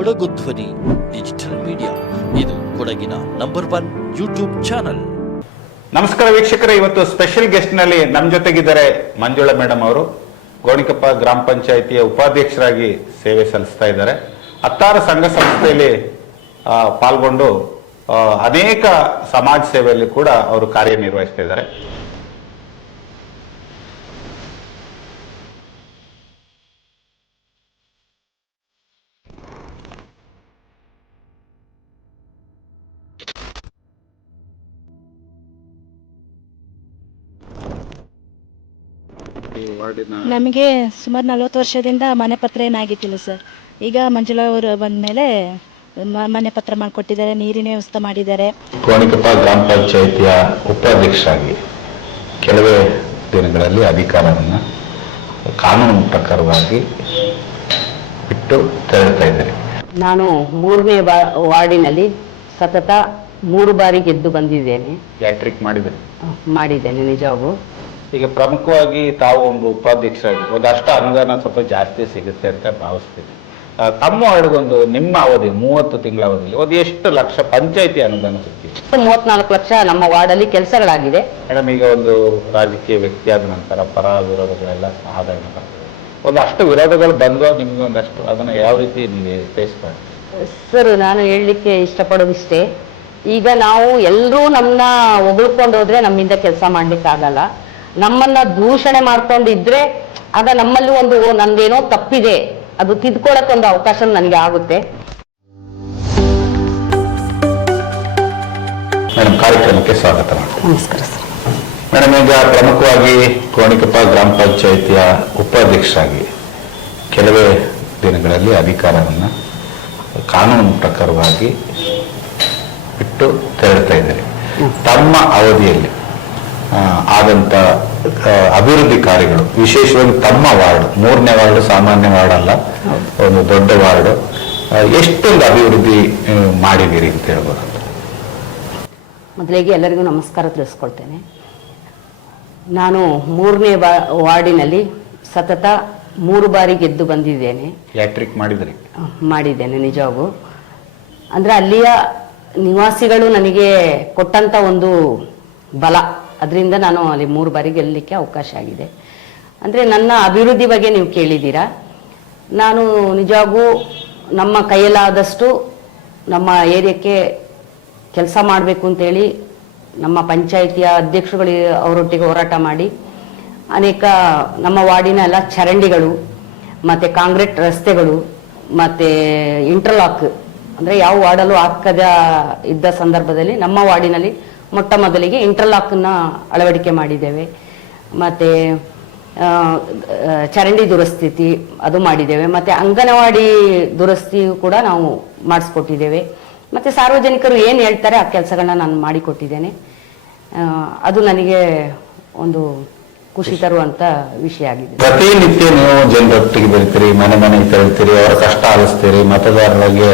ಕೊಡಗು ಧ್ವನಿ digital media, ಇದು ಕೊಡಗಿನ #1 ಯೂಟ್ಯೂಬ್ ಚಾನಲ್. ನಮಸ್ಕಾರ ವೀಕ್ಷಕರೇ, ಇವತ್ತು ಸ್ಪೆಷಲ್ ಗೆಸ್ಟ್ ನಲ್ಲಿ ನಮ್ಮ ಜೊತೆಗಿದ್ದಾರೆ ಮಂಜುಳಾ ಮೇಡಮ್ ಅವರು. ಗೋಣಿಕೊಪ್ಪ ಗ್ರಾಮ ಪಂಚಾಯಿತಿಯ ಉಪಾಧ್ಯಕ್ಷರಾಗಿ ಸೇವೆ ಸಲ್ಲಿಸ್ತಾ ಇದ್ದಾರೆ. ಹತ್ತಾರು ಸಂಘ ಸಂಸ್ಥೆಯಲ್ಲಿ ಪಾಲ್ಗೊಂಡು ಅನೇಕ ಸಮಾಜ ಸೇವೆಯಲ್ಲಿ ಕೂಡ ಅವರು ಕಾರ್ಯನಿರ್ವಹಿಸ್ತಾ ಇದ್ದಾರೆ. ನಮಗೆ ಸುಮಾರು 40 ವರ್ಷದಿಂದ ಮನೆ ಪತ್ರ ಏನಾಗಿತ್ತಿಲ್ಲ ಸರ್. ಈಗ ಮಂಜುಳಾ ಅವರು ಬಂದ ಮೇಲೆ ಮನೆ ಪತ್ರ ಮಾಡಿಕೊಟ್ಟಿದ್ದಾರೆ, ನೀರಿನ ವ್ಯವಸ್ಥೆ ಮಾಡಿದ್ದಾರೆ. ಗೋಣಿಕೊಪ್ಪ ಗ್ರಾಮ ಪಂಚಾಯಿತಿಯ ಉಪಾಧ್ಯಕ್ಷರಾಗಿ ಕೆಲವೇ ದಿನಗಳಲ್ಲಿ ಅಧಿಕಾರವನ್ನು ಕಾನೂನು ಪ್ರಕಾರವಾಗಿ ಬಿಟ್ಟು ತೆರಳುತ್ತಾ ಇದ್ದಾರೆ. ನಾನು 3ನೇ ವಾರ್ಡಿನಲ್ಲಿ ಸತತ 3 ಬಾರಿ ಗೆದ್ದು ಬಂದಿದ್ದೇನೆ. ಹ್ಯಾಟ್ರಿಕ್ ಮಾಡಿದ್ದೇನೆ ನಿಜವಾಗೂ. ಈಗ ಪ್ರಮುಖವಾಗಿ ತಾವು ಒಂದು ಉಪಾಧ್ಯಕ್ಷರಾಗಿ ಒಂದಷ್ಟು ಅನುದಾನ ಸ್ವಲ್ಪ ಜಾಸ್ತಿ ಸಿಗುತ್ತೆ ಅಂತ ಭಾವಿಸ್ತೀನಿ. ತಮ್ಮ ವಾರ್ಡ್ಗೊಂದು ನಿಮ್ಮ ಅವಧಿ 30 ತಿಂಗಳ ಅವಧಿಯಲ್ಲಿ ಒಂದು ಎಷ್ಟು ಲಕ್ಷ ಪಂಚಾಯಿತಿ ಅನುದಾನ ಸಿಕ್ಕಿದೆ? 34 ಲಕ್ಷ ನಮ್ಮ ವಾರ್ಡಲ್ಲಿ ಕೆಲಸಗಳಾಗಿದೆ. ಮೇಡಮ್, ಈಗ ಒಂದು ರಾಜಕೀಯ ವ್ಯಕ್ತಿ ಆದ ನಂತರ ಪರ ವಿರೋಧಗಳೆಲ್ಲ ಸಾಧಾರಣ ಒಂದಷ್ಟು ವಿರೋಧಗಳು ಬಂದು ನಿಮ್ಗೆ ಒಂದಷ್ಟು ಅದನ್ನ ಯಾವ ರೀತಿ ನೀವು ಫೇಸ್ ಮಾಡಿ? ಸರ್, ನಾನು ಹೇಳಲಿಕ್ಕೆ ಇಷ್ಟಪಡೋದಿಷ್ಟೇ, ಈಗ ನಾವು ಎಲ್ಲರೂ ನಮ್ಮನ್ನ ಹೊಗಳ್ಕೊಂಡು ಹೋದ್ರೆ ನಮ್ಮಿಂದ ಕೆಲಸ ಮಾಡ್ಲಿಕ್ಕಾಗಲ್ಲ. ನಮ್ಮನ್ನ ದೂಷಣೆ ಮಾಡ್ಕೊಂಡಿದ್ರೆ ಆಗ ನಮ್ಮಲ್ಲಿ ಒಂದು ನಂದೇನೋ ತಪ್ಪಿದೆ, ಅದು ತಿದ್ಕೊಳ್ಳೋಕೆ ಒಂದು ಅವಕಾಶ ನನಗೆ ಆಗುತ್ತೆ. ಮೇಡಮ್, ಕಾರ್ಯಕ್ರಮಕ್ಕೆ ಸ್ವಾಗತ. ನಮಸ್ಕಾರ ಸರ್. ಮೇಡಮ್, ಈಗ ಪ್ರಮುಖವಾಗಿ ಗೋಣಿಕೊಪ್ಪ ಗ್ರಾಮ ಪಂಚಾಯಿತಿಯ ಉಪಾಧ್ಯಕ್ಷರಾಗಿ ಕೆಲವೇ ದಿನಗಳಲ್ಲಿ ಅಧಿಕಾರವನ್ನು ಕಾನೂನು ಪ್ರಕಾರವಾಗಿ ಬಿಟ್ಟು ತೆರಳುತ್ತಾ ಇದ್ದಾರೆ. ತಮ್ಮ ಅವಧಿಯಲ್ಲಿ ಆದಂತ ಅಭಿವೃದ್ಧಿ ಕಾರ್ಯಗಳು, ವಿಶೇಷವಾಗಿ ತಮ್ಮ ವಾರ್ಡ್ 3ನೇ ವಾರ್ಡ್ ಸಾಮಾನ್ಯ ವಾರ್ಡ್ ಅಲ್ಲ, ಒಂದು ದೊಡ್ಡ ವಾರ್ಡ್, ಎಷ್ಟೊಂದು ಅಭಿವೃದ್ಧಿ ಮಾಡಿದ್ದೀರಿ ಅಂತ ಹೇಳ್ಬೋದು? ಮೊದಲಿಗೆ ಎಲ್ಲರಿಗೂ ನಮಸ್ಕಾರ ತಿಳಿಸ್ಕೊಳ್ತೇನೆ. ನಾನು 3ನೇ ವಾರ್ಡಿನಲ್ಲಿ ಸತತ 3 ಬಾರಿ ಗೆದ್ದು ಬಂದಿದ್ದೇನೆ. ಹ್ಯಾಟ್ರಿಕ್ ಮಾಡಿದ್ದೇನೆ ನಿಜವಾಗೂ. ಅಂದ್ರೆ ಅಲ್ಲಿಯ ನಿವಾಸಿಗಳು ನನಗೆ ಕೊಟ್ಟಂತ ಒಂದು ಬಲ, ಅದರಿಂದ ನಾನು ಅಲ್ಲಿ 3 ಬಾರಿ ಗೆಲ್ಲಲಿಕ್ಕೆ ಅವಕಾಶ ಆಗಿದೆ. ಅಂದರೆ ನನ್ನ ಅಭಿವೃದ್ಧಿ ಬಗ್ಗೆ ನೀವು ಕೇಳಿದ್ದೀರಾ. ನಾನು ನಿಜವಾಗೂ ನಮ್ಮ ಕೈಯಲ್ಲಾದಷ್ಟು ನಮ್ಮ ಏರಿಯಾಕ್ಕೆ ಕೆಲಸ ಮಾಡಬೇಕು ಅಂತೇಳಿ ನಮ್ಮ ಪಂಚಾಯಿತಿಯ ಅಧ್ಯಕ್ಷರುಗಳು ಅವರೊಟ್ಟಿಗೆ ಹೋರಾಟ ಮಾಡಿ ಅನೇಕ ನಮ್ಮ ವಾರ್ಡಿನ ಎಲ್ಲ ಚರಂಡಿಗಳು, ಮತ್ತು ಕಾಂಕ್ರೀಟ್ ರಸ್ತೆಗಳು, ಮತ್ತು ಇಂಟರ್ಲಾಕ್, ಅಂದರೆ ಯಾವ ವಾರ್ಡಲ್ಲೂ ಹಾಕದ ಇದ್ದ ಸಂದರ್ಭದಲ್ಲಿ ನಮ್ಮ ವಾರ್ಡಿನಲ್ಲಿ ಮೊಟ್ಟ ಮೊದಲಿಗೆ ಇಂಟರ್ಲಾಕ್ನ ಅಳವಡಿಕೆ ಮಾಡಿದ್ದೇವೆ. ಮತ್ತು ಚರಂಡಿ ದುರಸ್ತಿ ಅದು ಮಾಡಿದ್ದೇವೆ. ಮತ್ತು ಅಂಗನವಾಡಿ ದುರಸ್ತಿಯು ಕೂಡ ನಾವು ಮಾಡಿಸ್ಕೊಟ್ಟಿದ್ದೇವೆ. ಮತ್ತು ಸಾರ್ವಜನಿಕರು ಏನು ಹೇಳ್ತಾರೆ ಆ ಕೆಲಸಗಳನ್ನ ನಾನು ಮಾಡಿಕೊಟ್ಟಿದ್ದೇನೆ. ಅದು ನನಗೆ ಒಂದು ಖುಷಿ ತರುವಂತ ವಿಷಯ ಆಗಿದೆ. ಪ್ರತಿನಿತ್ಯ ನೀವು ಜನರೊಟ್ಟಿಗೆ ಬೆರಿತೀರಿ, ಮನೆ ಮನೆಗೆ ತೆರಳ್ತೀರಿ, ಅವರ ಕಷ್ಟ ಆಲಿಸ್ತೀರಿ, ಮತದಾರರಿಗೆ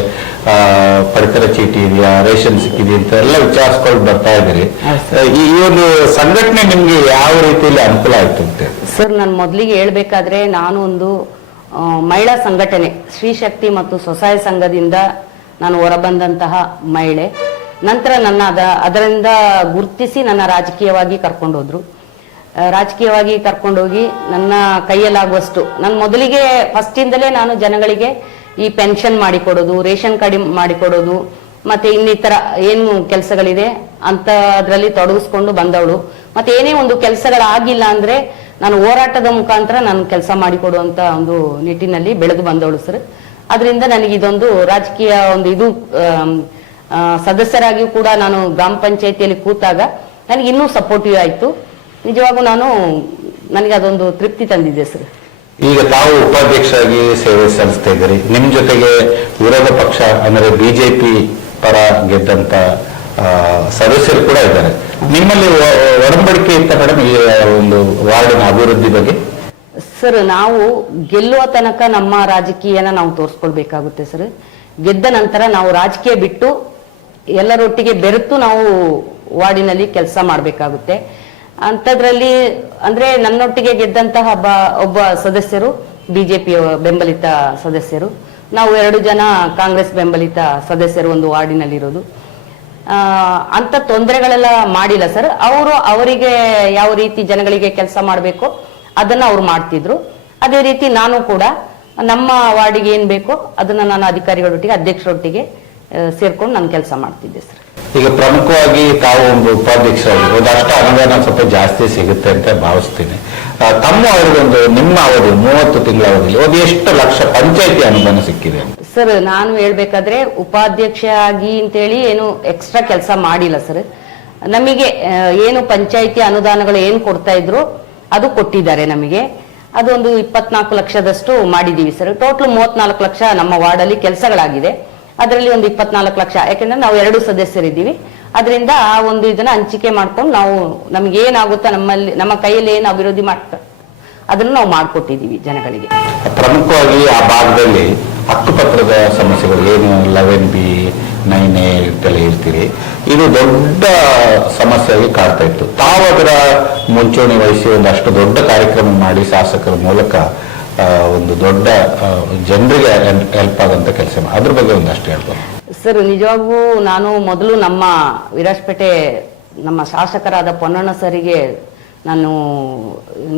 ಪಡಿತರ ಚೀಟಿ ಇದೆಯಾ, ರೇಷನ್ ಸಿಕ್ಕಿದೆಯಾ ಅಂತ ಎಲ್ಲ ವಿಚಾರಿಸ್ಕೊಂಡು ಬರ್ತಾ ಇದ್ದೀರಿ. ಈ ಒಂದು ಸಂಘಟನೆ ನಿಮ್ಗೆ ಯಾವ ರೀತಿಯಲ್ಲಿ ಅನುಕೂಲ ಆಯ್ತು ಅಂತ? ಸರ್, ನಾನು ಮೊದಲಿಗೆ ಹೇಳ್ಬೇಕಾದ್ರೆ ನಾನು ಒಂದು ಮಹಿಳಾ ಸಂಘಟನೆ ಸ್ತ್ರೀ ಶಕ್ತಿ ಮತ್ತು ಸ್ವಸಹಾಯ ಸಂಘದಿಂದ ನಾನು ಹೊರಬಂದಂತಹ ಮಹಿಳೆ. ನಂತರ ನನ್ನ ಅದರಿಂದ ಗುರುತಿಸಿ ನನ್ನ ರಾಜಕೀಯವಾಗಿ ಕರ್ಕೊಂಡೋದ್ರು. ರಾಜಕೀಯವಾಗಿ ಕರ್ಕೊಂಡೋಗಿ ನನ್ನ ಕೈಯಲ್ಲಾಗುವಷ್ಟು ನಾನು ಮೊದಲಿಗೆ ಫಸ್ಟಿಂದಲೇ ನಾನು ಜನಗಳಿಗೆ ಈ ಪೆನ್ಷನ್ ಮಾಡಿಕೊಡೋದು, ರೇಷನ್ ಕಾರ್ಡ್ ಮಾಡಿಕೊಡೋದು, ಮತ್ತೆ ಇನ್ನಿತರ ಏನು ಕೆಲಸಗಳಿದೆ ಅಂತ ಅದರಲ್ಲಿ ತೊಡಗಿಸ್ಕೊಂಡು ಬಂದವಳು. ಮತ್ತೆ ಏನೇ ಒಂದು ಕೆಲಸಗಳಾಗಿಲ್ಲ ಅಂದ್ರೆ ನಾನು ಹೋರಾಟದ ಮುಖಾಂತರ ನಾನು ಕೆಲಸ ಮಾಡಿಕೊಡುವಂತ ಒಂದು ನಿಟ್ಟಿನಲ್ಲಿ ಬೆಳೆದು ಬಂದವಳು ಸರ್. ಅದರಿಂದ ನನಗೆ ಇದೊಂದು ರಾಜಕೀಯ ಒಂದು ಇದು ಸದಸ್ಯರಾಗಿಯೂ ಕೂಡ ನಾನು ಗ್ರಾಮ ಪಂಚಾಯಿತಿಯಲ್ಲಿ ಕೂತಾಗ ನನಗೆ ಇನ್ನೂ ಸಪೋರ್ಟಿವ್ ಆಯ್ತು. ನಿಜವಾಗೂ ನನಗೆ ಅದೊಂದು ತೃಪ್ತಿ ತಂದಿದೆ ಸರ್. ಈಗ ತಾವು ಉಪಾಧ್ಯಕ್ಷರಾಗಿ ಸೇವೆ ಸಲ್ಲಿಸ್ತಾ ಇದ್ದೀರಿ, ನಿಮ್ ಜೊತೆಗೆ ವಿರೋಧ ಪಕ್ಷ ಅಂದ್ರೆ ಬಿಜೆಪಿ ಪರ ಗೆದ್ದಂತ ಸದಸ್ಯರು ಕೂಡ ಇದ್ದಾರೆ. ನಿಮ್ಮಲ್ಲಿ ಒಡಂಬಡಿಕೆ ಇತ್ತ ಮೇಡಮ್ ಈ ಒಂದು ವಾರ್ಡಿನ ಅಭಿವೃದ್ಧಿ ಬಗ್ಗೆ? ಸರ್, ನಾವು ಗೆಲ್ಲುವ ತನಕ ನಮ್ಮ ರಾಜಕೀಯನ ನಾವು ತೋರಿಸ್ಕೊಳ್ಬೇಕಾಗುತ್ತೆ ಸರ್. ಗೆದ್ದ ನಂತರ ನಾವು ರಾಜಕೀಯ ಬಿಟ್ಟು ಎಲ್ಲರೊಟ್ಟಿಗೆ ಬೆರೆತು ನಾವು ವಾರ್ಡಿನಲ್ಲಿ ಕೆಲಸ ಮಾಡಬೇಕಾಗುತ್ತೆ. ಅಂಥದ್ರಲ್ಲಿ ಅಂದ್ರೆ ನನ್ನೊಟ್ಟಿಗೆ ಗೆದ್ದಂತಹ ಒಬ್ಬ ಸದಸ್ಯರು ಬಿಜೆಪಿ ಬೆಂಬಲಿತ ಸದಸ್ಯರು, ನಾವು 2 ಜನ ಕಾಂಗ್ರೆಸ್ ಬೆಂಬಲಿತ ಸದಸ್ಯರು ಒಂದು ವಾರ್ಡಿನಲ್ಲಿರೋದು. ಅಂತ ತೊಂದರೆಗಳೆಲ್ಲ ಮಾಡಿಲ್ಲ ಸರ್. ಅವರಿಗೆ ಯಾವ ರೀತಿ ಜನಗಳಿಗೆ ಕೆಲಸ ಮಾಡಬೇಕು ಅದನ್ನ ಅವ್ರು ಮಾಡ್ತಿದ್ರು. ಅದೇ ರೀತಿ ನಾನು ಕೂಡ ನಮ್ಮ ವಾರ್ಡಿಗೆ ಏನ್ ಬೇಕೋ ಅದನ್ನ ನಾನು ಅಧಿಕಾರಿಗಳೊಟ್ಟಿಗೆ ಅಧ್ಯಕ್ಷರೊಟ್ಟಿಗೆ ಸೇರ್ಕೊಂಡು ನಾನು ಕೆಲಸ ಮಾಡ್ತಿದ್ದೆ ಸರ್. ಈಗ ಪ್ರಮುಖವಾಗಿ ತಾವು ಒಂದು ಉಪಾಧ್ಯಕ್ಷರಾಗಿ ಒಂದಷ್ಟು ಅನುದಾನ ಸ್ವಲ್ಪ ಜಾಸ್ತಿ ಸಿಗುತ್ತೆ ಅಂತ ಭಾವಿಸ್ತೀನಿ. ತಮ್ಮ ಅವರಿಗೊಂದು ನಿಮ್ಮ ಅವಧಿ 30 ತಿಂಗಳ ಅವಧಿಯಲ್ಲಿ ಒಂದು ಎಷ್ಟು ಲಕ್ಷ ಪಂಚಾಯತಿ ಅನುದಾನ ಸಿಕ್ಕಿದೆ ಸರ್? ನಾನು ಹೇಳ್ಬೇಕಾದ್ರೆ ಉಪಾಧ್ಯಕ್ಷ ಆಗಿ ಅಂತೇಳಿ ಏನು ಎಕ್ಸ್ಟ್ರಾ ಕೆಲಸ ಮಾಡಿಲ್ಲ ಸರ್. ನಮಗೆ ಏನು ಪಂಚಾಯತಿ ಅನುದಾನಗಳು ಏನು ಕೊಡ್ತಾ ಇದ್ರು ಅದು ಕೊಟ್ಟಿದ್ದಾರೆ ನಮಗೆ. ಅದೊಂದು 24 ಲಕ್ಷದಷ್ಟು ಮಾಡಿದೀವಿ ಸರ್. ಟೋಟಲ್ 34 ಲಕ್ಷ ನಮ್ಮ ವಾರ್ಡಲ್ಲಿ ಕೆಲಸಗಳಾಗಿದೆ. ಅದರಲ್ಲಿ ಒಂದು 24 ಲಕ್ಷ, ಯಾಕೆಂದ್ರೆ ನಾವು 2 ಸದಸ್ಯರಿದ್ದೀವಿ. ಅದರಿಂದ ಆ ಒಂದು ಇದನ್ನ ಹಂಚಿಕೆ ಮಾಡ್ಕೊಂಡು ನಾವು ನಮ್ಗೆ ಏನಾಗುತ್ತಾ ನಮ್ಮ ಕೈಯಲ್ಲಿ ಏನು ಅಭಿವೃದ್ಧಿ ಅದನ್ನು ನಾವು ಮಾಡಿಕೊಟ್ಟಿದ್ದೀವಿ ಜನಗಳಿಗೆ. ಪ್ರಮುಖವಾಗಿ ಆ ಭಾಗದಲ್ಲಿ ಹಕ್ಕುಪತ್ರದ ಸಮಸ್ಯೆಗಳು ಏನು 11B 9A ಅಂತೆಲ್ಲ ಹೇಳ್ತೀರಿ, ಇದು ದೊಡ್ಡ ಸಮಸ್ಯೆಯಾಗಿ ಕಾಡ್ತಾ ಇತ್ತು. ತಾವು ಅದರ ಮುಂಚೂಣಿ ವಹಿಸಿ ಒಂದಷ್ಟು ದೊಡ್ಡ ಕಾರ್ಯಕ್ರಮ ಮಾಡಿ ಶಾಸಕರ ಮೂಲಕ ಒಂದು ದೊಡ್ಡ ಜನರಿಗೆ ಹೆಲ್ಪ್ ಆಗುವಂತ ಕೆಲಸ ಅದ್ರ ಬಗ್ಗೆ ಒಂದಷ್ಟು ಹೇಳ್ಬೋದು ಸರ್. ನಿಜವಾಗೂ ನಾನು ಮೊದಲು ನಮ್ಮ ವಿರಾಜಪೇಟೆ ನಮ್ಮ ಶಾಸಕರಾದ ಪೊನ್ನಣ್ಣ ಸರಿಗೆ ನಾನು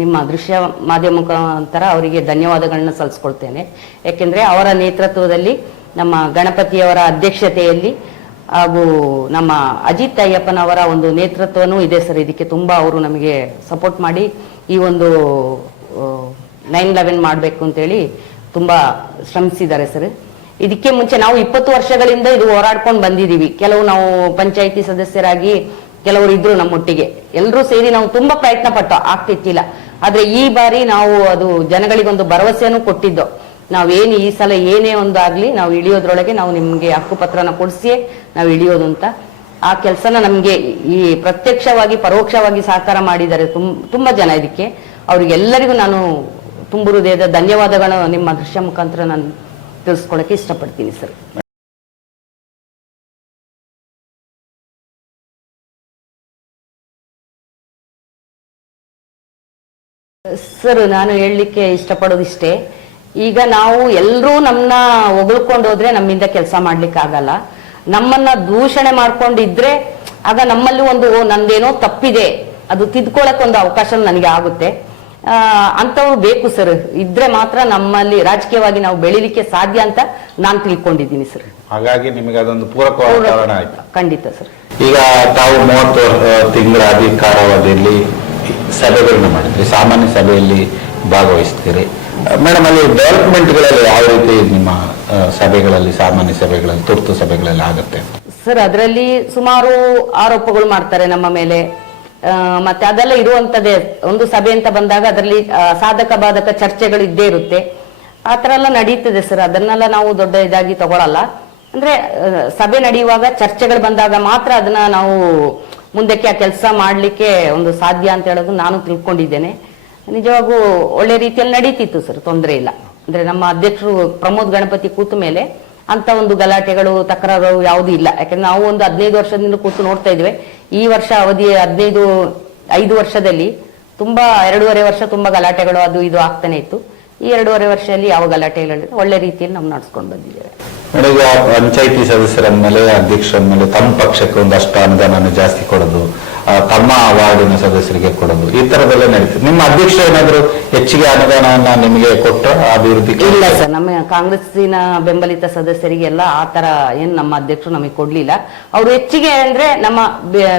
ನಿಮ್ಮ ದೃಶ್ಯ ಮಾಧ್ಯಮ ಮುಖಾಂತರ ಅವರಿಗೆ ಧನ್ಯವಾದಗಳನ್ನ ಸಲ್ಲಿಸ್ಕೊಳ್ತೇನೆ. ಯಾಕೆಂದ್ರೆ ಅವರ ನೇತೃತ್ವದಲ್ಲಿ ನಮ್ಮ ಗಣಪತಿಯವರ ಅಧ್ಯಕ್ಷತೆಯಲ್ಲಿ ಹಾಗೂ ನಮ್ಮ ಅಜಿತ್ ಅಯ್ಯಪ್ಪನವರ ಒಂದು ನೇತೃತ್ವನೂ ಇದೆ ಸರ್. ಇದಕ್ಕೆ ತುಂಬಾ ಅವರು ನಮಗೆ ಸಪೋರ್ಟ್ ಮಾಡಿ ಈ ಒಂದು 9/11 ಮಾಡಬೇಕು ಅಂತೇಳಿ ತುಂಬಾ ಶ್ರಮಿಸಿದ್ದಾರೆ ಸರ್. ಇದಕ್ಕೆ ಮುಂಚೆ ನಾವು 20 ವರ್ಷಗಳಿಂದ ಇದು ಹೋರಾಡ್ಕೊಂಡು ಬಂದಿದ್ದೀವಿ. ಕೆಲವು ನಾವು ಪಂಚಾಯಿತಿ ಸದಸ್ಯರಾಗಿ ಕೆಲವರು ಇದ್ರು ನಮ್ಮೊಟ್ಟಿಗೆ, ಎಲ್ಲರೂ ಸೇರಿ ನಾವು ತುಂಬಾ ಪ್ರಯತ್ನ ಪಟ್ಟು ಆಗ್ತಿತ್ತಿಲ್ಲ. ಆದ್ರೆ ಈ ಬಾರಿ ನಾವು ಅದು ಜನಗಳಿಗೊಂದು ಭರವಸೆಯನ್ನು ಕೊಟ್ಟಿದ್ದು, ನಾವೇನು ಈ ಸಲ ಏನೇ ಒಂದು ಆಗ್ಲಿ ನಾವು ಇಳಿಯೋದ್ರೊಳಗೆ ನಾವು ನಿಮ್ಗೆ ಹಕ್ಕುಪತ್ರನ ಕೊಡಿಸಿಯೇ ನಾವು ಇಳಿಯೋದು ಅಂತ. ಆ ಕೆಲಸನ ನಮ್ಗೆ ಈ ಪ್ರತ್ಯಕ್ಷವಾಗಿ ಪರೋಕ್ಷವಾಗಿ ಸಹಕಾರ ಮಾಡಿದ್ದಾರೆ ತುಂಬಾ ಜನ. ಇದಕ್ಕೆ ಅವ್ರಿಗೆಲ್ಲರಿಗೂ ನಾನು ತುಂಬು ಹೃದಯದ ಧನ್ಯವಾದಗಳು ನಿಮ್ಮ ದೃಶ್ಯ ಮುಖಾಂತರ ನಾನು ತಿಳಿಸ್ಕೊಳಕ್ಕೆ ಇಷ್ಟಪಡ್ತೀನಿ ಸರ್. ಸರ್, ನಾನು ಹೇಳಲಿಕ್ಕೆ ಇಷ್ಟಪಡೋದಿಷ್ಟೇ, ಈಗ ನಾವು ಎಲ್ಲರೂ ನಮ್ಮನ್ನ ಹೊಗಳ್ಕೊಂಡು ಹೋದ್ರೆ ನಮ್ಮಿಂದ ಕೆಲಸ ಮಾಡ್ಲಿಕ್ಕೆ ಆಗಲ್ಲ. ನಮ್ಮನ್ನ ದೂಷಣೆ ಮಾಡ್ಕೊಂಡಿದ್ರೆ ಆಗ ನಮ್ಮಲ್ಲಿ ಒಂದು ನಂದೇನೋ ತಪ್ಪಿದೆ ಅದು ತಿದ್ಕೊಳಕ್ ಒಂದು ಅವಕಾಶ ನನಗೆ ಆಗುತ್ತೆ. ಅಂತವ್ರು ಬೇಕು ಸರ್, ಇದ್ರೆ ಮಾತ್ರ ನಮ್ಮಲ್ಲಿ ರಾಜಕೀಯವಾಗಿ ನಾವು ಬೆಳಿಲಿಕ್ಕೆ ಸಾಧ್ಯ ಅಂತ ನಾನು ತಿಳ್ಕೊಂಡಿದ್ದೀನಿ ಸರ್. ಹಾಗಾಗಿ ನಿಮಗೆ ಅದೊಂದು ಪೂರಕವಾದ ಕಾರಣ ಆಯ್ತು. ಖಂಡಿತ ಸರ್. ಈಗ ತಾವು 30 ತಿಂಗಳ ಅಧಿಕಾರಾವಧಿಯಲ್ಲಿ ಸಭೆಗಳನ್ನ ಮಾಡಿದ್ರಿ, ಸಾಮಾನ್ಯ ಸಭೆಯಲ್ಲಿ ಭಾಗವಹಿಸ್ತೀರಿ ಮೇಡಮ್. ಅಲ್ಲಿ ಡೆವಲಪ್ಮೆಂಟ್ಗಳಲ್ಲಿ ಯಾವ ರೀತಿ ನಿಮ್ಮ ಸಭೆಗಳಲ್ಲಿ, ಸಾಮಾನ್ಯ ಸಭೆಗಳಲ್ಲಿ, ತುರ್ತು ಸಭೆಗಳಲ್ಲಿ ಆಗುತ್ತೆ ಸರ್? ಅದರಲ್ಲಿ ಸುಮಾರು ಆರೋಪಗಳು ಮಾಡ್ತಾರೆ ನಮ್ಮ ಮೇಲೆ. ಮತ್ತೆ ಅದೆಲ್ಲ ಇರುವಂತದ್ದೇ ಒಂದು ಸಭೆ ಅಂತ ಬಂದಾಗ ಅದರಲ್ಲಿ ಸಾಧಕ ಬಾಧಕ ಚರ್ಚೆಗಳು ಇದ್ದೇ ಇರುತ್ತೆ. ಆ ತರ ಎಲ್ಲ ನಡೀತದೆ ಸರ್. ಅದನ್ನೆಲ್ಲ ನಾವು ದೊಡ್ಡ ಇದಾಗಿ ತಗೊಳಲ್ಲ. ಅಂದ್ರೆ ಸಭೆ ನಡೆಯುವಾಗ ಚರ್ಚೆಗಳು ಬಂದಾಗ ಮಾತ್ರ ಅದನ್ನ ನಾವು ಮುಂದಕ್ಕೆ ಆ ಕೆಲಸ ಮಾಡ್ಲಿಕ್ಕೆ ಒಂದು ಸಾಧ್ಯ ಅಂತ ಹೇಳೋದು ನಾನು ತಿಳ್ಕೊಂಡಿದ್ದೇನೆ. ನಿಜವಾಗೂ ಒಳ್ಳೆ ರೀತಿಯಲ್ಲಿ ನಡೀತಿತ್ತು ಸರ್, ತೊಂದರೆ ಇಲ್ಲ. ಅಂದ್ರೆ ನಮ್ಮ ಅಧ್ಯಕ್ಷರು ಪ್ರಮೋದ್ ಗಣಪತಿ ಕೂತ ಮೇಲೆ ಅಂತ ಒಂದು ಗಲಾಟೆಗಳು ತಕರಾರು ಯಾವುದೂ ಇಲ್ಲ. ಯಾಕಂದ್ರೆ ನಾವು ಒಂದು 15 ವರ್ಷದಿಂದ ಕೂತು ನೋಡ್ತಾ ಇದ್ವಿ. ಈ ವರ್ಷ ಅವಧಿ 5 ವರ್ಷದಲ್ಲಿ ತುಂಬಾ 2.5 ವರ್ಷ ತುಂಬಾ ಗಲಾಟೆಗಳು ಅದು ಇದು ಆಗ್ತಾನೆ ಇತ್ತು. ಈ 2.5 ವರ್ಷದಲ್ಲಿ ಯಾವ ಗಲಾಟೆಗಳಿಲ್ಲ, ಒಳ್ಳೆ ರೀತಿಯಲ್ಲಿ ನಾವು ನಡ್ಸ್ಕೊಂಡು ಬಂದಿದ್ದೇವೆ. ಈಗ ಪಂಚಾಯಿತಿ ಸದಸ್ಯರ ಮೇಲೆ, ಅಧ್ಯಕ್ಷರ ಮೇಲೆ ತಮ್ಮ ಪಕ್ಷಕ್ಕೆ ಒಂದಷ್ಟು ಅನುದಾನ ಜಾಸ್ತಿ ಕೊಡೋದು, ತಮ್ಮ ವಾರ್ಡಿನ ಸದಸ್ಯರಿಗೆ ಕೊಡೋದು, ಈ ತರದೆಲ್ಲ ನಡೀತದೆ. ನಿಮ್ಮ ಅಧ್ಯಕ್ಷ ಏನಾದ್ರು ಹೆಚ್ಚಿಗೆ ಅನುದಾನವನ್ನ ನಿಮಗೆ ಕೊಟ್ಟ ಅಭಿವೃದ್ಧಿ? ಇಲ್ಲ ಸರ್, ನಮ್ಮ ಕಾಂಗ್ರೆಸ್ಸಿನ ಬೆಂಬಲಿತ ಸದಸ್ಯರಿಗೆಲ್ಲ ಆ ತರ ಏನ್ ನಮ್ಮ ಅಧ್ಯಕ್ಷರು ನಮಗೆ ಕೊಡ್ಲಿಲ್ಲ. ಅವರು ಹೆಚ್ಚಿಗೆ ಅಂದ್ರೆ ನಮ್ಮ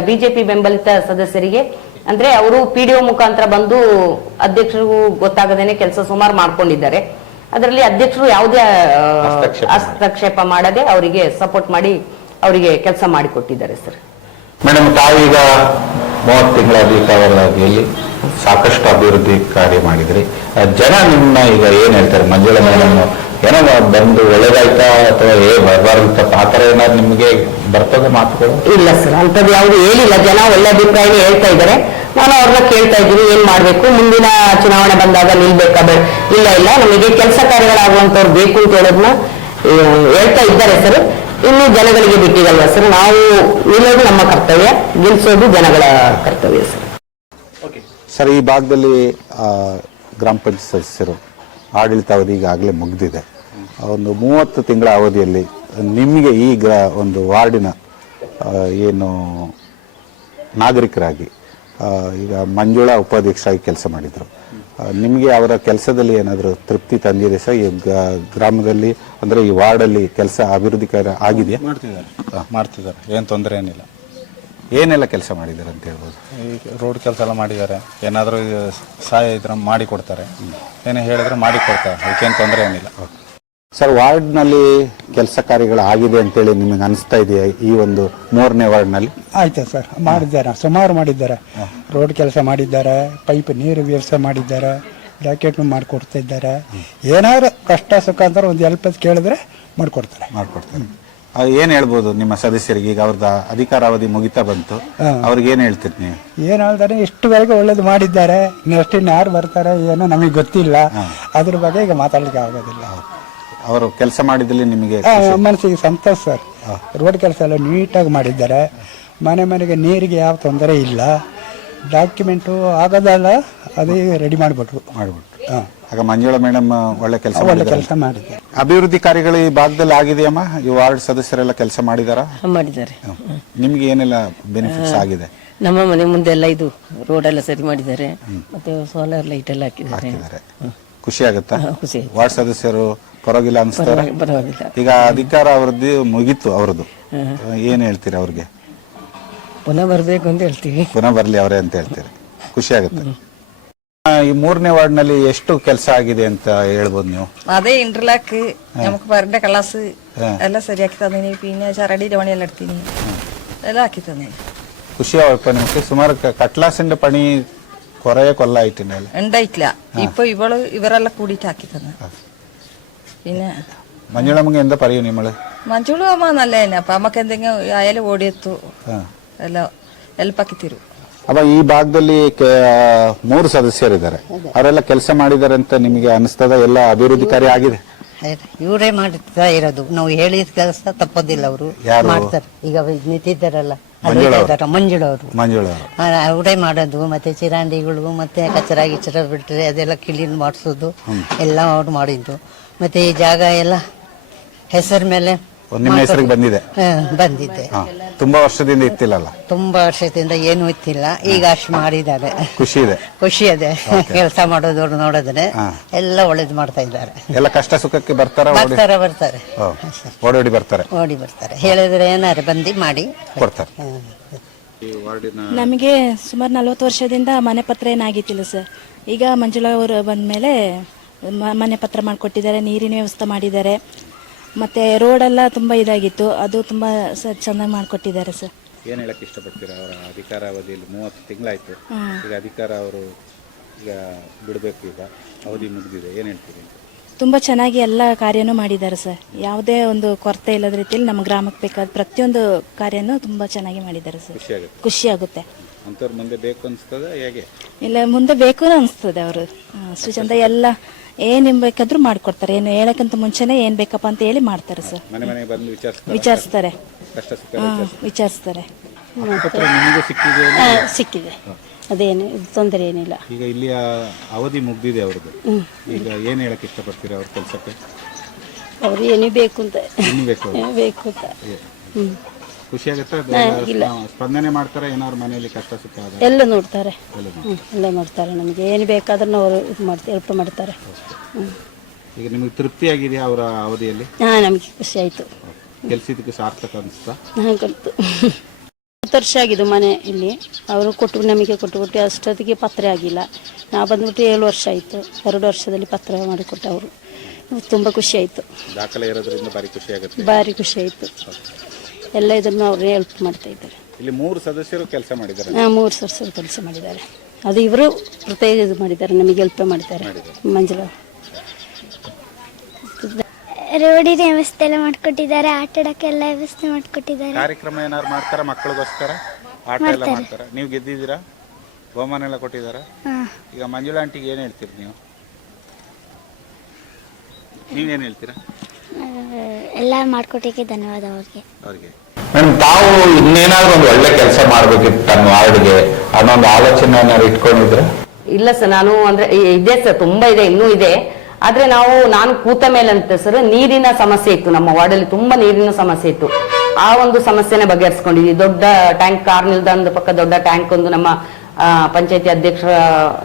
ಬಿಜೆಪಿ ಬೆಂಬಲಿತ ಸದಸ್ಯರಿಗೆ ಅಂದ್ರೆ ಅವರು PDO ಮುಖಾಂತರ ಬಂದು ಅಧ್ಯಕ್ಷರಿಗೂ ಗೊತ್ತಾಗದೇನೆ ಕೆಲಸ ಸುಮಾರು ಮಾಡ್ಕೊಂಡಿದ್ದಾರೆ. ಅದರಲ್ಲಿ ಅಧ್ಯಕ್ಷರು ಯಾವುದೇ ಹಸ್ತಕ್ಷೇಪ ಮಾಡದೆ ಅವರಿಗೆ ಸಪೋರ್ಟ್ ಮಾಡಿ ಅವರಿಗೆ ಕೆಲಸ ಮಾಡಿಕೊಟ್ಟಿದ್ದಾರೆ ಸರ್. ಮೇಡಮ್, ತಾವೀಗ 30 ತಿಂಗಳ ಅಧಿಕಾರಾವಧಿಯಲ್ಲಿ ಸಾಕಷ್ಟು ಅಭಿವೃದ್ಧಿ ಕಾರ್ಯ ಮಾಡಿದ್ರಿ. ಜನ ನಿಮ್ಮನ್ನ ಈಗ ಏನ್ ಹೇಳ್ತಾರೆ? ಮಂಜುಳಾ ಮೇಡಮ್ ಏನೋ ಬಂದು ಒಳ್ಳೇದಾಯ್ತಾ ಅಥವಾ ಬರಬಾರ್ದು ಆ ತರ ಏನಾದ್ರು ನಿಮ್ಗೆ ಬರ್ತದೆ ಮಾತುಗಳು? ಇಲ್ಲ ಸರ್, ಅಂತದ್ದು ಯಾವುದು ಹೇಳಿಲ್ಲ. ಜನ ಒಳ್ಳೆ ಅಭಿಪ್ರಾಯ ಹೇಳ್ತಾ ಇದ್ದಾರೆ. ನಾನು ಅವ್ರನ್ನ ಕೇಳ್ತಾ ಇದ್ದೀನಿ ಏನ್ ಮಾಡ್ಬೇಕು, ಮುಂದಿನ ಚುನಾವಣೆ ಬಂದಾಗ ನಿಲ್ಬೇಕಾ? ಇಲ್ಲ ನಮಗೆ ಕೆಲಸ ಕಾರ್ಯಗಳಾಗುವಂತವ್ರು ಬೇಕು ಅಂತ ಹೇಳೋದನ್ನ ಹೇಳ್ತಾ ಇದ್ದಾರೆ ಸರ್. ಇನ್ನು ಜನಗಳಿಗೆ ಬಿಟ್ಟಿದಲ್ವಾ ಸರ್, ನಾವು ನಿಲ್ಲೋದು ನಮ್ಮ ಕರ್ತವ್ಯ, ಗೆಲ್ಸೋದು ಜನಗಳ ಕರ್ತವ್ಯ ಸರ್. ಸರ್, ಈ ಭಾಗದಲ್ಲಿ ಗ್ರಾಮ ಪಂಚಾಯತ್ ಸದಸ್ಯರು ಆಡಳಿತಾವಧಿ ಈಗಾಗಲೇ ಮುಗಿದಿದೆ. ಒಂದು 30 ತಿಂಗಳ ಅವಧಿಯಲ್ಲಿ ನಿಮಗೆ ಈಗ ಒಂದು ವಾರ್ಡಿನ ಏನು ನಾಗರಿಕರಾಗಿ ಈಗ ಮಂಜುಳಾ ಉಪಾಧ್ಯಕ್ಷರಾಗಿ ಕೆಲಸ ಮಾಡಿದರು, ನಿಮಗೆ ಅವರ ಕೆಲಸದಲ್ಲಿ ಏನಾದರೂ ತೃಪ್ತಿ ತಂದಿದೆ ಸರ್? ಈ ಗ್ರಾಮದಲ್ಲಿ ಅಂದರೆ ಈ ವಾರ್ಡಲ್ಲಿ ಕೆಲಸ ಅಭಿವೃದ್ಧಿ ಕಾರ್ಯ ಆಗಿದೆಯಾ? ಮಾಡ್ತಿದ್ದಾರೆ, ಏನು ತೊಂದರೆ ಏನಿಲ್ಲ. ಏನೆಲ್ಲ ಕೆಲಸ ಮಾಡಿದ್ದಾರೆ ಅಂತ ಹೇಳ್ಬೋದು? ಈ ರೋಡ್ ಕೆಲಸ ಎಲ್ಲ ಮಾಡಿದ್ದಾರೆ, ಏನಾದರೂ ಸಹಾಯ ಇದ್ರೆ ಮಾಡಿ ಕೊಡ್ತಾರೆ, ಏನೇ ಹೇಳಿದ್ರೆ ಮಾಡಿ ಕೊಡ್ತಾರೆ, ಅದಕ್ಕೇನು ತೊಂದರೆ ಏನಿಲ್ಲ. ಸರ್, ವಾರ್ಡ್ನಲ್ಲಿ ಕೆಲಸ ಕಾರ್ಯಗಳು ಆಗಿದೆ ಅಂತೇಳಿ ನಿಮಗೆ ಅನಿಸ್ತಾ ಇದೆಯಾ ಈ ಒಂದು 3ನೇ ವಾರ್ಡ್ನಲ್ಲಿ? ಆಯ್ತಾ ಸರ್, ಮಾಡಿದ್ದಾರೆ, ಸುಮಾರು ಮಾಡಿದ್ದಾರೆ. ರೋಡ್ ಕೆಲಸ ಮಾಡಿದ್ದಾರೆ, ಪೈಪ್ ನೀರು ವ್ಯವಸ್ಥೆ ಮಾಡಿದ್ದಾರೆ, ಜಾಕೆಟ್ ಮಾಡಿಕೊಡ್ತಾ ಇದ್ದಾರೆ. ಏನಾದ್ರು ಕಷ್ಟ ಸುಖ ಅಂತ ಒಂದು ಹೆಲ್ಪ್ ಕೇಳಿದ್ರೆ ಮಾಡಿಕೊಡ್ತಾರೆ. ಏನ್ ಹೇಳ್ಬೋದು ನಿಮ್ಮ ಸದಸ್ಯರಿಗೆ? ಈಗ ಅವ್ರದ್ದು ಅಧಿಕಾರಾವಧಿ ಮುಗಿತಾ ಬಂತು, ಅವ್ರಿಗೆ ಏನ್ ಹೇಳ್ತೀರಿ ನೀವು? ಏನ್ ಹೇಳ್ತಾರೆ, ಇಷ್ಟುವರೆಗೆ ಒಳ್ಳೇದು ಮಾಡಿದ್ದಾರೆ, ನೆಕ್ಸ್ಟ್ ಇನ್ನು ಯಾರು ಬರ್ತಾರೆ ಏನೋ ನಮಗೆ ಗೊತ್ತಿಲ್ಲ, ಅದ್ರ ಬಗ್ಗೆ ಈಗ ಮಾತಾಡ್ಲಿಕ್ಕೆ ಆಗೋದಿಲ್ಲ. ಅವರು ಕೆಲಸ ಮಾಡಿದಲ್ಲಿ ನಿಮಗೆ ಮನಸ್ಸಿಗೆ ಸಂತೋಷ ಸರ್. ರೋಡ್ ಕೆಲಸ ಎಲ್ಲ ನೀಟಾಗಿ ಮಾಡಿದ್ದಾರೆ, ಮನೆಗೆ ನೀರಿಗೆ ಯಾವ ತೊಂದರೆ ಇಲ್ಲ, ಡಾಕ್ಯುಮೆಂಟು ಆಗೋದಲ್ಲ ಅದೇ ರೆಡಿ ಮಾಡಿಬಿಟ್ರು. ಆಗ ಮಂಜುಳಾ ಮೇಡಮ್ ಒಳ್ಳೆ ಕೆಲಸ ಮಾಡಿದ್ದಾರೆ. ಅಭಿವೃದ್ಧಿ ಕಾರ್ಯಗಳು ಈ ಭಾಗದಲ್ಲಿ ಆಗಿದೆಯಮ್ಮ? ಈ ವಾರ್ಡ್ ಸದಸ್ಯರೆಲ್ಲ ಕೆಲಸ ಮಾಡಿದಾರ? ಮಾಡಿದ್ದಾರೆ. ನಿಮ್ಗೆ ಏನೆಲ್ಲ ಬೆನಿಫಿಟ್ಸ್ ಆಗಿದೆ? ನಮ್ಮ ಮನೆ ಮುಂದೆ ಎಲ್ಲ ಇದು ರೋಡ್ ಎಲ್ಲ ಸರಿ ಮಾಡಿದ್ದಾರೆ, ಮತ್ತೆ ಸೋಲಾರ್ ಲೈಟ್ ಎಲ್ಲ ಹಾಕಿದ್ದಾರೆ. ಖುಷಿ ಆಗುತ್ತಾ? ಖುಷಿ. ವಾರ್ಡ್ ಸದಸ್ಯರು ಪರವಾಗಿಲ್ಲ ಅನಿಸ್ತಾರೆ? ಪರವಾಗಿಲ್ಲ. ಈಗ ಅಧಿಕಾರ ಅವ್ರದ್ದು ಮುಗೀತು, ಅವ್ರದ್ದು ಏನ್ ಹೇಳ್ತೀರಿ ಅವ್ರಿಗೆ? ಪುನಃ ಬರ್ಬೇಕು ಅಂತ ಹೇಳ್ತೀವಿ. ಪುನಃ ಬರ್ಲಿ ಅವರೇ ಅಂತ ಹೇಳ್ತೀರಿ, ಖುಷಿ ಆಗುತ್ತೆ. ಈ 3ನೇ ವಾರ್ಡ್ನಲ್ಲಿ ಎಷ್ಟು ಕೆಲಸ ಆಗಿದೆ ಅಂತ ಹೇಳ್ಬೋದು ನೀವು? അതെ ഇന്റർലാക്ക് നമുക്ക് പറഞ്ഞ കളാസ് എല്ലാം ശരിയാക്കി തന്നെ, പിന്നെ ചരടിയുടെ പണിയെല്ലാം എടുത്തിന് എല്ലാം ആക്കി തന്നെ. ಖುಷಿ ಅವಪ್ಪ ನಿಮಗೆ? ಸುಮಾರು ಕಟ್ಲಾಸಿന്റെ പണി കുറേ കൊല്ലായിട്ടുണ്ടല്ലോ. ഉണ്ടായിട്ടില്ല, ഇപ്പൊ ഇവരെല്ലാം കൂടിയിട്ട് ആക്കി തന്നെ. പിന്നെ മഞ്ജുളമ്മ എന്താ പറയൂ നിങ്ങള്? മഞ്ജുള അമ്മ നല്ല തന്നെ, അപ്പൊ നമുക്ക് എന്തെങ്കിലും ആയാലും ഓടിയെത്തു എല്ലാം ಹೆಲ್ಪಾಕಿ ತಿರು. ಅಪ್ಪ, ಈ ಭಾಗದಲ್ಲಿ 3 ಸದಸ್ಯರಿದ್ದಾರೆ, ಅವರೆಲ್ಲ ಕೆಲಸ ಮಾಡಿದ್ದಾರೆ ಅಂತ ನಿಮಗೆ ಅನಿಸ್ತದ? ಎಲ್ಲ ಅಭಿವೃದ್ಧಿ ಕಾರ್ಯ ಆಗಿದೆ? ಇವರೇ ಮಾಡ್ತಾ ಇರೋದು, ನಾವು ಹೇಳಿದ ಕೆಲಸ ತಪ್ಪೋದಿಲ್ಲ, ಅವರು ಮಾಡ್ತಾರೆ. ಈಗ ನಿಂತಿದ್ದಾರಲ್ಲ ಮಂಜುಳವರು ಅವರೇ ಮಾಡೋದು, ಮತ್ತೆ ಚಿರಾಂಡಿಗಳು ಮತ್ತೆ ಕಚರ ಗಿಚರ ಬಿಟ್ರೆ ಅದೆಲ್ಲ ಕ್ಲೀನ್ ಮಾಡಿಸೋದು ಎಲ್ಲ ಅವ್ರು ಮಾಡಿದ್ದು. ಮತ್ತೆ ಈ ಜಾಗ ಎಲ್ಲ ಹೆಸರು ಮೇಲೆ ನಿಮ್ಮ ಹೆಸರಿಗೆ ಬಂದಿದೆ. ತುಂಬಾ ವರ್ಷದಿಂದ ಇತ್ತಿಲ್ಲ? ತುಂಬಾ ವರ್ಷದಿಂದ ಏನು ಇತ್ತಿಲ್ಲ, ಈಗ ಅಷ್ಟು ಮಾಡಿದ್ದಾರೆ. ಖುಷಿ ಇದೆ ಕೆಲಸ ಮಾಡೋದವ್ರು ನೋಡಿದ್ರೆ, ಎಲ್ಲ ಒಳ್ಳೇದು ಮಾಡ್ತಾ ಇದ್ದಾರೆ. ಎಲ್ಲ ಕಷ್ಟ ಸುಖಕ್ಕೆ ಬರ್ತಾರೆ, ಓಡಿ ಬರ್ತಾರೆ, ಹೇಳಿದ್ರೆ ಏನಾರು ಬಂದು ಮಾಡಿ ಕೊಡ್ತಾರೆ. ನಮಗೆ ಸುಮಾರು 40 ವರ್ಷದಿಂದ ಮನೆ ಪತ್ರ ಏನಾಗಿತ್ತಿಲ್ಲ ಸರ್. ಈಗ ಮಂಜುಳಾ ಅವರು ಬಂದ ಮೇಲೆ ಮನೆ ಪತ್ರ ಮಾಡಿಕೊಟ್ಟಿದ್ದಾರೆ, ನೀರಿನ ವ್ಯವಸ್ಥೆ ಮಾಡಿದ್ದಾರೆ, ಮತ್ತೆ ರೋಡೆಲ್ಲ ತುಂಬ ಇದಾಗಿತ್ತು, ಅದು ತುಂಬ ಚೆನ್ನಾಗಿ ಮಾಡಿಕೊಟ್ಟಿದ್ದಾರೆ ಸರ್. ಏನು ಹೇಳಕ್ಕೆ ಇಷ್ಟಪಡ್ತೀರಾ? ಅವರ ಅಧಿಕಾರಾವಧಿಯಲ್ಲಿ 30 ತಿಂಗಳಾಯ್ತು, ಈಗ ಅಧಿಕಾರ ಅವರು ಈಗ ಬಿಡಬೇಕು, ಈಗ ಅವಧಿ ಮುಗಿದಿದೆ, ಏನು ಹೇಳ್ತೀರಿ? ತುಂಬ ಚೆನ್ನಾಗಿ ಎಲ್ಲ ಕಾರ್ಯನೂ ಮಾಡಿದ್ದಾರೆ ಸರ್. ಯಾವುದೇ ಒಂದು ಕೊರತೆ ಇಲ್ಲದ ರೀತಿಯಲ್ಲಿ ನಮ್ಮ ಗ್ರಾಮಕ್ಕೆ ಬೇಕಾದ ಪ್ರತಿಯೊಂದು ಕಾರ್ಯನೂ ತುಂಬ ಚೆನ್ನಾಗಿ ಮಾಡಿದ್ದಾರೆ ಸರ್. ಖುಷಿ ಆಗುತ್ತೆ. ಅಂಥವ್ರು ಮುಂದೆ ಬೇಕು ಅನಿಸ್ತದ ಹೇಗೆ? ಇಲ್ಲ, ಮುಂದೆ ಬೇಕು ಅನಿಸ್ತದೆ. ಅವರು ಅಷ್ಟು ಚಂದ ಎಲ್ಲ ಏನ್ ಬೇಕಾದ್ರೂ ಮಾಡ್ಕೊಡ್ತಾರೆ, ಏನು ಹೇಳಕ್ಕಿಂತ ಮುಂಚೆನೆ ಏನ್ ಬೇಕಪ್ಪ ಅಂತ ಹೇಳಿ ಮಾಡ್ತಾರೆ ಸರ್. ವಿಚಾರಿಸ್ತಾರೆ. ಸಿಕ್ಕಿದೆ, ಅದೇನು ತೊಂದರೆ ಏನಿಲ್ಲ. ಈಗ ಇಲ್ಲಿಯ ಅವಧಿ ಮುಗ್ದಿದೆ ಅವ್ರದ್ದು, ಈಗ ಏನ್ ಹೇಳಕ್ ಇಷ್ಟಪಡ್ತೀರಾ ಅವ್ರ ಕೆಲಸಕ್ಕೆ? ಅವ್ರು ಏನು ಬೇಕು ಅಂತ ಖುಷಿ ಆಗುತ್ತೆ? ಸ್ಪಂದನೆ ಮಾಡ್ತಾರೆ? ಏನಾದ್ರು ಮನೆಯಲ್ಲಿ ಕಷ್ಟ ಸುಖ ಎಲ್ಲ ನೋಡ್ತಾರೆ, ಎಲ್ಲ ನೋಡ್ತಾರೆ. ನಮಗೆ ಏನು ಬೇಕಾದ್ರೂ ಅವರು ಇದು ಮಾಡ್ತಾರೆ, ಹೆಲ್ಪ್ ಮಾಡ್ತಾರೆ. ಈಗ ನಿಮಗೆ ತೃಪ್ತಿ ಆಗಿದೆಯಾ ಅವರ ಅವಧಿಯಲ್ಲಿ? ನಮಗೆ ಖುಷಿ ಆಯ್ತು. ಕೆಲಸಕ್ಕೆ ಸಾರ್ಥಕ ಅನಿಸ್ತಾ? ಗೊತ್ತು. 10 ವರ್ಷ ಆಗಿದೆ ಮನೆ ಇಲ್ಲಿ, ಅವರು ನಮಗೆ ಕೊಟ್ಟು ಅಷ್ಟೊತ್ತಿಗೆ ಪತ್ರ ಆಗಿಲ್ಲ. ನಾವು ಬಂದ್ಬಿಟ್ಟು 7 ವರ್ಷ ಆಯಿತು. 2 ವರ್ಷದಲ್ಲಿ ಪತ್ರ ಮಾಡಿಕೊಟ್ಟು ಅವರು ತುಂಬ ಖುಷಿ ಆಯಿತು. ದಾಖಲೆ ಇರೋದ್ರಿಂದ ಭಾರಿ ಖುಷಿ ಆಗುತ್ತೆ. ಭಾರಿ ಖುಷಿ ಆಯಿತು. ಎಲ್ಲ ಇದನ್ನು ಅವ್ರೇ ಹೆಲ್ಪ್ ಮಾಡ್ತಾ ಇದ್ದಾರೆ. ಇಲ್ಲಿ 3 ಸದಸ್ಯರು ಕೆಲಸ ಮಾಡಿದ್ದಾರೆ? 3 ಸದಸ್ಯರು ಕೆಲಸ ಮಾಡಿದ್ದಾರೆ. ಅದು ಇವರು ಪ್ರತ್ಯೇಕ ಇದು ಮಾಡಿದ್ದಾರೆ, ನಮಗೆ ಹೆಲ್ಪ್ ಮಾಡಿದ್ದಾರೆ. ಮಂಜುಳಾ ರೋಡಿನ ವ್ಯವಸ್ಥೆ ಎಲ್ಲ ಮಾಡ್ಕೊಟ್ಟಿದ್ದಾರೆ, ಆಟ ಆಡಕ್ಕೆ ಎಲ್ಲ ವ್ಯವಸ್ಥೆ ಮಾಡ್ಕೊಟ್ಟಿದ್ದಾರೆ. ಕಾರ್ಯಕ್ರಮ ಏನಾದ್ರು ಮಾಡ್ತಾರ ಮಕ್ಕಳಿಗೋಸ್ಕರ? ಆಟ ಎಲ್ಲ ಮಾಡ್ತಾರ? ನೀವು ಗೆದ್ದಿದ್ದೀರಾ? ಬಹುಮಾನ ಎಲ್ಲ ಕೊಟ್ಟಿದ್ದಾರಾ? ಈಗ ಮಂಜುಳಾ ಆಂಟಿಗೆ ಏನು ಹೇಳ್ತೀರಿ ನೀವು? ನೀವೇನು ಹೇಳ್ತೀರಾ? ಎಲ್ಲ ಮಾಡ್ಕೊಟ್ಟಿಗೆ ಧನ್ಯವಾದ ಅವ್ರಿಗೆ. ಮೇಡಮ್, ತಾವು ಇನ್ನೇನಾದ್ರೂ ಒಂದು ಒಳ್ಳೆ ಕೆಲಸ ಮಾಡ್ಬೇಕಿತ್ತು ತನ್ನ ವಾರ್ಡ್ಗೆ ಅನ್ನೋ ಒಂದು ಆಲೋಚನೆ ಇಟ್ಕೊಂಡಿದ್ರೆ? ಇಲ್ಲ ಸರ್, ನಾನು ಅಂದ್ರೆ ಇದೆ ಸರ್, ತುಂಬಾ ಇದೆ, ಇನ್ನೂ ಇದೆ. ಆದ್ರೆ ನಾನು ಕೂತ ಮೇಲೆ ಅಂತ ಸರ್ ನೀರಿನ ಸಮಸ್ಯೆ ಇತ್ತು, ನಮ್ಮ ವಾರ್ಡಲ್ಲಿ ತುಂಬಾ ನೀರಿನ ಸಮಸ್ಯೆ ಇತ್ತು. ಆ ಒಂದು ಸಮಸ್ಯೆನ ಬಗೆಹರಿಸ್ಕೊಂಡಿದ್ವಿ. ದೊಡ್ಡ ಟ್ಯಾಂಕ್, ಕಾರ್ ನಿಲ್ದಾಣದ ಪಕ್ಕ ದೊಡ್ಡ ಟ್ಯಾಂಕ್ ಒಂದು ನಮ್ಮ ಪಂಚಾಯತಿ ಅಧ್ಯಕ್ಷರ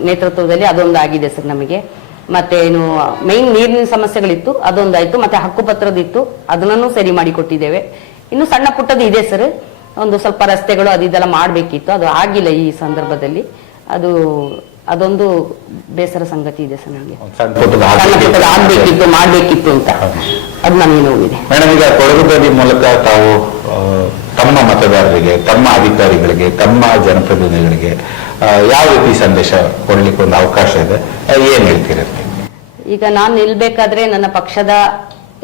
ನೇತೃತ್ವದಲ್ಲಿ ಅದೊಂದು ಆಗಿದೆ ಸರ್ ನಮಗೆ. ಮತ್ತೆ ಏನು ಮೈನ್ ನೀರಿನ ಸಮಸ್ಯೆಗಳಿತ್ತು, ಅದೊಂದಾಯ್ತು. ಮತ್ತೆ ಹಕ್ಕುಪತ್ರದಿತ್ತು, ಅದನ್ನೂ ಸರಿ ಮಾಡಿ ಕೊಟ್ಟಿದ್ದೇವೆ. ಇನ್ನು ಸಣ್ಣ ಪುಟ್ಟದ್ದು ಇದೆ ಸರ್, ಒಂದು ಸ್ವಲ್ಪ ರಸ್ತೆಗಳು ಅದೆಲ್ಲ ಮಾಡ್ಬೇಕಿತ್ತು, ಅದು ಆಗಿಲ್ಲ ಈ ಸಂದರ್ಭದಲ್ಲಿ. ಅದೊಂದು ಬೇಸರ ಸಂಗತಿ ಇದೆ ಸರ್ ನನಗೆ. ಸಣ್ಣ ಪುಟ್ಟದ ಆಗ್ಬೇಕಿತ್ತು, ಮಾಡ್ಬೇಕಿತ್ತು ಅಂತ ಅದು ನನಗೆ ನೋವಿದೆ. ಮೇಡಮ್, ಈಗ ಕೊಡಗು ಧ್ವನಿ ಮೂಲಕ ತಾವು ತಮ್ಮ ಮತದಾರರಿಗೆ, ತಮ್ಮ ಅಧಿಕಾರಿಗಳಿಗೆ, ತಮ್ಮ ಜನಪ್ರತಿನಿಧಿಗಳಿಗೆ ಯಾವ ರೀತಿ ಸಂದೇಶ ಕೊಡ್ಲಿಕ್ಕೆ ಒಂದು ಅವಕಾಶ ಇದೆ, ಏನ್ ಹೇಳ್ತೀರ? ಈಗ ನಾನು ನಿಲ್ಬೇಕಾದ್ರೆ ನನ್ನ ಪಕ್ಷದ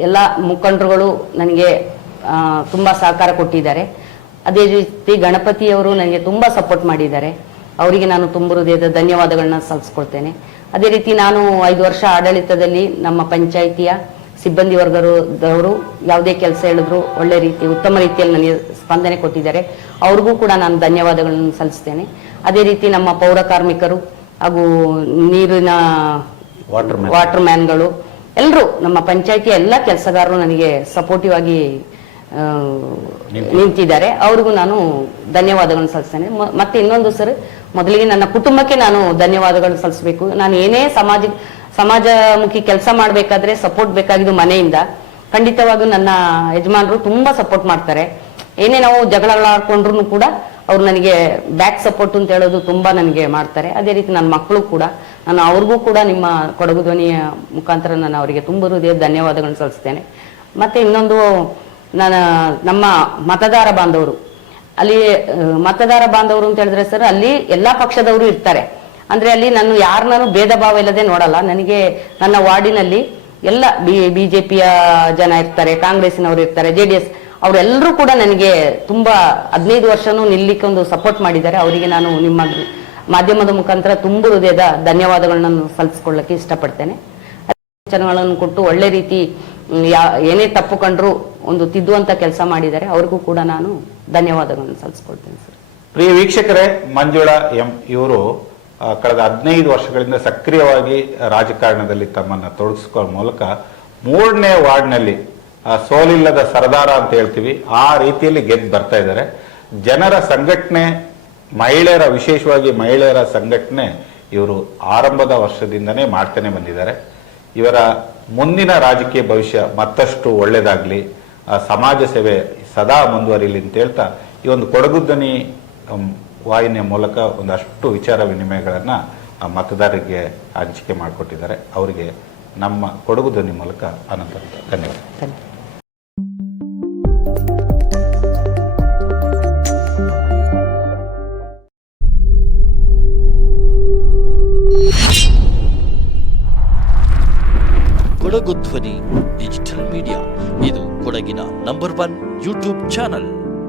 ಎಲ್ಲ ಮುಖಂಡರುಗಳು ನನಗೆ ತುಂಬಾ ಸಹಕಾರ ಕೊಟ್ಟಿದ್ದಾರೆ. ಅದೇ ರೀತಿ ಗಣಪತಿಯವರು ನನಗೆ ತುಂಬಾ ಸಪೋರ್ಟ್ ಮಾಡಿದ್ದಾರೆ. ಅವರಿಗೆ ನಾನು ತುಂಬ ಹೃದಯದ ಧನ್ಯವಾದಗಳನ್ನ ಸಲ್ಲಿಸ್ಕೊಳ್ತೇನೆ. ಅದೇ ರೀತಿ ನಾನು 5 ವರ್ಷ ಆಡಳಿತದಲ್ಲಿ ನಮ್ಮ ಪಂಚಾಯಿತಿಯ ಸಿಬ್ಬಂದಿ ವರ್ಗದವರು ಯಾವುದೇ ಕೆಲಸ ಹೇಳಿದ್ರು ಒಳ್ಳೆ ರೀತಿ, ಉತ್ತಮ ರೀತಿಯಲ್ಲಿ ನನಗೆ ಸ್ಪಂದನೆ ಕೊಟ್ಟಿದ್ದಾರೆ. ಅವ್ರಿಗೂ ಕೂಡ ನಾನು ಧನ್ಯವಾದಗಳನ್ನು ಸಲ್ಲಿಸ್ತೇನೆ. ಅದೇ ರೀತಿ ನಮ್ಮ ಪೌರ ಕಾರ್ಮಿಕರು ಹಾಗೂ ನೀರಿನ ವಾಟರ್ ಮ್ಯಾನ್ಗಳು ಎಲ್ಲರೂ, ನಮ್ಮ ಪಂಚಾಯಿತಿಯ ಎಲ್ಲ ಕೆಲಸಗಾರರು ನನಗೆ ಸಪೋರ್ಟಿವ್ ಆಗಿ ನಿಂತಿದ್ದಾರೆ. ಅವ್ರಿಗೂ ನಾನು ಧನ್ಯವಾದಗಳನ್ನು ಸಲ್ಲಿಸ್ತೇನೆ. ಮತ್ತೆ ಇನ್ನೊಂದು ಸರ್, ಮೊದಲಿಗೆ ನನ್ನ ಕುಟುಂಬಕ್ಕೆ ನಾನು ಧನ್ಯವಾದಗಳನ್ನು ಸಲ್ಲಿಸಬೇಕು. ನಾನು ಏನೇ ಸಮಾಜಮುಖಿ ಕೆಲಸ ಮಾಡಬೇಕಾದ್ರೆ ಸಪೋರ್ಟ್ ಬೇಕಾಗಿದ್ದು ಮನೆಯಿಂದ. ಖಂಡಿತವಾಗೂ ನನ್ನ ಯಜಮಾನರು ತುಂಬಾ ಸಪೋರ್ಟ್ ಮಾಡ್ತಾರೆ. ಏನೇ ನಾವು ಜಗಳಗಳಾಡ್ಕೊಂಡ್ರು ಕೂಡ ಅವ್ರು ನನಗೆ ಬ್ಯಾಕ್ ಸಪೋರ್ಟ್ ಅಂತ ಹೇಳೋದು ತುಂಬಾ ನನಗೆ ಮಾಡ್ತಾರೆ. ಅದೇ ರೀತಿ ನನ್ನ ಮಕ್ಕಳು ಕೂಡ, ನಾನು ಅವ್ರಿಗೂ ಕೂಡ ನಿಮ್ಮ ಕೊಡಗು ಧ್ವನಿಯ ಮುಖಾಂತರ ನಾನು ಅವರಿಗೆ ತುಂಬ ಹೃದಯ ಧನ್ಯವಾದಗಳನ್ನು ಸಲ್ಲಿಸ್ತೇನೆ. ಮತ್ತೆ ಇನ್ನೊಂದು, ನಮ್ಮ ಮತದಾರ ಬಾಂಧವರು, ಅಲ್ಲಿ ಮತದಾರ ಬಾಂಧವರು ಅಂತ ಹೇಳಿದ್ರೆ ಸರ್, ಅಲ್ಲಿ ಎಲ್ಲಾ ಪಕ್ಷದವರು ಇರ್ತಾರೆ. ಅಂದ್ರೆ ಅಲ್ಲಿ ನಾನು ಭೇದ ಭಾವ ಇಲ್ಲದೆ ನೋಡಲ್ಲ. ನನಗೆ ನನ್ನ ವಾರ್ಡಿನಲ್ಲಿ ಎಲ್ಲ ಬಿಜೆಪಿಯ ಜನ ಇರ್ತಾರೆ, ಕಾಂಗ್ರೆಸ್ಸಿನವರು ಇರ್ತಾರೆ, JDS ಅವರೆಲ್ಲರೂ ಕೂಡ ನನಗೆ ತುಂಬಾ 15 ವರ್ಷನೂ ನಿಲ್ಲಿಕ್ಕೆ ಒಂದು ಸಪೋರ್ಟ್ ಮಾಡಿದ್ದಾರೆ. ಅವರಿಗೆ ನಾನು ನಿಮ್ಮ ಮಾಧ್ಯಮದ ಮುಖಾಂತರ ತುಂಬ ಹೃದಯದ ಧನ್ಯವಾದಗಳನ್ನು ಸಲ್ಲಿಸ್ಕೊಳ್ಳಕ್ಕೆ ಇಷ್ಟಪಡ್ತೇನೆ. ಸೂಚನೆಗಳನ್ನು ಕೊಟ್ಟು ಒಳ್ಳೆ ರೀತಿ ಏನೇ ತಪ್ಪು ಕಂಡ್ರು ಒಂದು ತಿದ್ದುವಂತ ಕೆಲಸ ಮಾಡಿದ್ದಾರೆ. ಅವ್ರಿಗೂ ಕೂಡ ನಾನು ಧನ್ಯವಾದಗಳನ್ನು ಸಲ್ಲಿಸ್ಕೊಳ್ತೇನೆ ಸರ್. ಪ್ರಿಯ ವೀಕ್ಷಕರೇ, ಮಂಜುಳಾ ಎಂ ಇವರು ಕಳೆದ 15 ವರ್ಷಗಳಿಂದ ಸಕ್ರಿಯವಾಗಿ ರಾಜಕಾರಣದಲ್ಲಿ ತಮ್ಮನ್ನು ತೊಡಗಿಸಿಕೊಳ್ಳುವ ಮೂಲಕ 3ನೇ ವಾರ್ಡ್ನಲ್ಲಿ ಸೋಲಿಲ್ಲದ ಸರದಾರ ಅಂತ ಹೇಳ್ತೀವಿ, ಆ ರೀತಿಯಲ್ಲಿ ಗೆದ್ದು ಬರ್ತಾ ಇದ್ದಾರೆ. ಜನರ ಸಂಘಟನೆ, ಮಹಿಳೆಯರ, ವಿಶೇಷವಾಗಿ ಮಹಿಳೆಯರ ಸಂಘಟನೆ ಇವರು ಆರಂಭದ ವರ್ಷದಿಂದನೇ ಮಾಡ್ತಾನೆ ಬಂದಿದ್ದಾರೆ. ಇವರ ಮುಂದಿನ ರಾಜಕೀಯ ಭವಿಷ್ಯ ಮತ್ತಷ್ಟು ಒಳ್ಳೆಯದಾಗಲಿ, ಸಮಾಜ ಸೇವೆ ಸದಾ ಮುಂದುವರಿಲಿ ಅಂತ ಹೇಳ್ತಾ ಈ ಒಂದು ಕೊಡಗು ಧ್ವನಿ ವಾಹಿನಿಯ ಮೂಲಕ ಒಂದಷ್ಟು ವಿಚಾರ ವಿನಿಮಯಗಳನ್ನು ಮತದಾರರಿಗೆ ಹಂಚಿಕೆ ಮಾಡಿಕೊಟ್ಟಿದ್ದಾರೆ. ಅವರಿಗೆ ನಮ್ಮ ಕೊಡಗು ಧ್ವನಿ ಮೂಲಕ ಅನಂತ ಧನ್ಯವಾದ. ಕೊಡಗು ಧ್ವನಿ ಡಿಜಿಟಲ್ ಮೀಡಿಯಾ, ಇದು ಕೊಡಗಿನ ನಂಬರ್ 1 ಯೂಟ್ಯೂಬ್ ಚಾನಲ್.